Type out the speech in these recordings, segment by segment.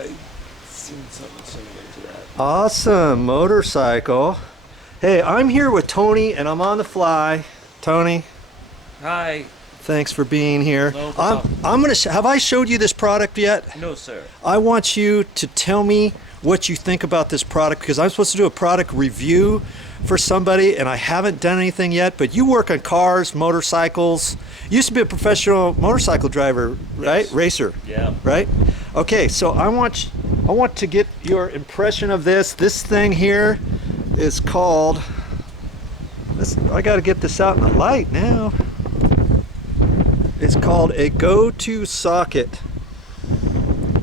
I seen something similar to that. Awesome motorcycle. Hey, I'm here with Tony and I'm on the fly. Tony, Hi. thanks for being here. No problem. I'm gonna have I showed you this product yet? No, sir. I want you to tell me what you think about this product because I'm supposed to do a product review for somebody and I haven't done anything yet, but you work on cars, motorcycles. You used to be a professional motorcycle driver, right? Yes. Racer. Yeah. Right? Okay, so I want to get your impression of this. This thing here is called I got to get this out in the light now. It's called a go-to socket.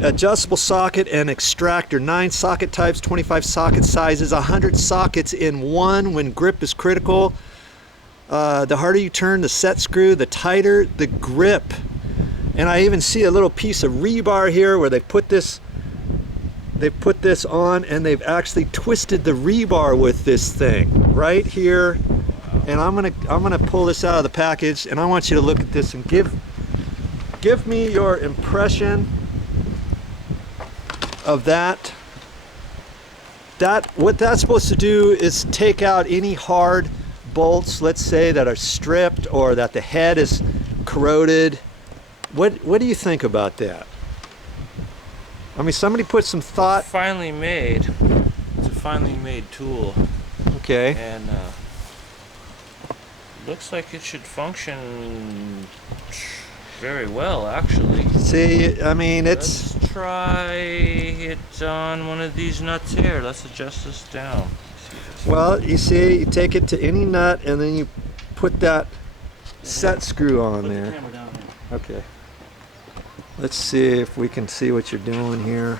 Adjustable socket and extractor, 9 socket types, 25 socket sizes, 100 sockets in one when grip is critical. The harder you turn the set screw, the tighter the grip. And I even see a little piece of rebar here where they put this on and they've actually twisted the rebar with this thing right here. And I'm gonna pull this out of the package and I want you to look at this and give me your impression of that. What that's supposed to do is take out any hard bolts, let's say, that are stripped or that the head is corroded. What do you think about that? I mean, somebody put some thought. Finely made. It's a finely made tool. Okay. And looks like it should function very well, actually. See, I mean, it's. Let's try it on one of these nuts here. Let's adjust this down. Well, you see, you take it to any nut and then you put that set screw on Put there. the camera down here. Okay. Let's see if we can see what you're doing here.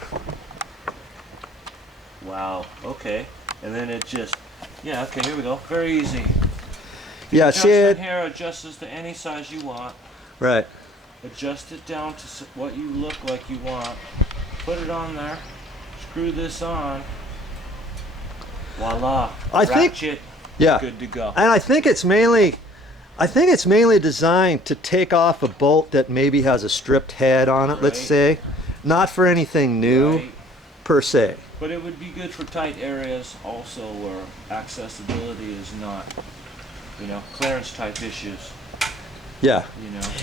Wow. Okay. And then it just, yeah. Okay. Here we go. Very easy. Yeah, see it. Here adjusts to any size you want. Right. Adjust it down to what you look like you want. Put it on there. Screw this on. Voila. I think. Ratchet. Yeah. Good to go. And I think it's mainly designed to take off a bolt that maybe has a stripped head on it, let's Right. say. Not for anything new, Right. per se. But it would be good for tight areas also where accessibility is not, clearance type issues, Yeah.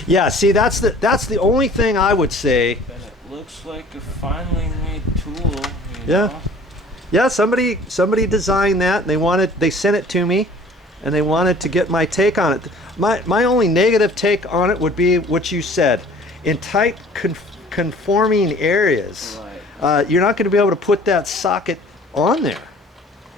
Yeah, see, that's the only thing I would say. And it looks like a finely made tool, Yeah. Yeah, somebody designed that and they sent it to me and they wanted to get my take on it. My only negative take on it would be what you said. In tight conforming areas, Right. you're not going to be able to put that socket on there.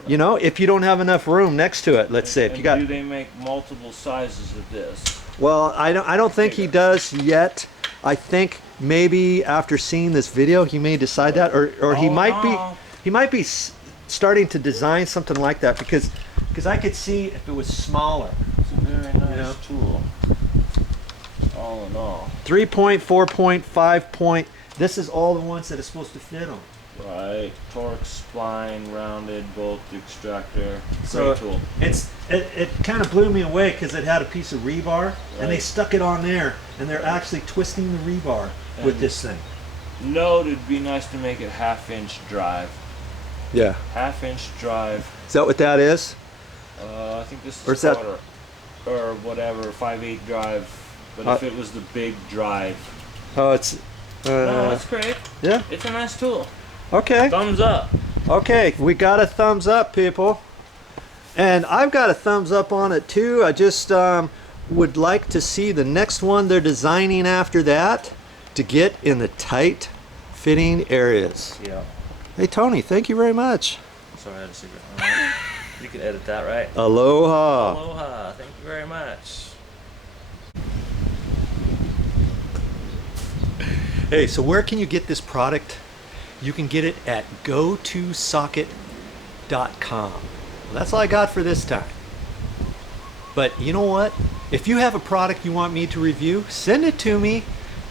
If you don't have enough room next to it, let's say. If you got. Do they make multiple sizes of this? Well, I don't think he does yet. I think maybe after seeing this video, he may decide that, or he might be starting to design something like that because I could see if it was smaller. It's a very nice tool. All in all. 3-point, 4-point, 5-point. This is all the ones that it's supposed to fit on. Right. Torque, spline, rounded, bolt, extractor. So Great tool. it kind of blew me away because it had a piece of rebar and they stuck it on there and they're actually twisting the rebar with this thing. Note, it'd be nice to make it 1/2-inch drive. Yeah. 1/2-inch drive. Is that what that is? I think this is Or is that- quarter or whatever, 5/8 drive. But if it was the big drive, Oh, it's. no, it's great. Yeah. It's a nice tool. Okay. Thumbs up. Okay, we got a thumbs up, people. And I've got a thumbs up on it too. I just would like to see the next one they're designing after that to get in the tight fitting areas. Yeah. Hey Tony, thank you very much. Sorry, I had a cigarette. You can edit that, right? Aloha. Aloha. Thank you very much. Hey, so where can you get this product? You can get it at gotosocket.com. Well, that's all I got for this time. But you know what? If you have a product you want me to review, send it to me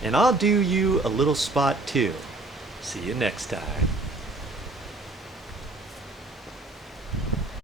and I'll do you a little spot too. See you next time.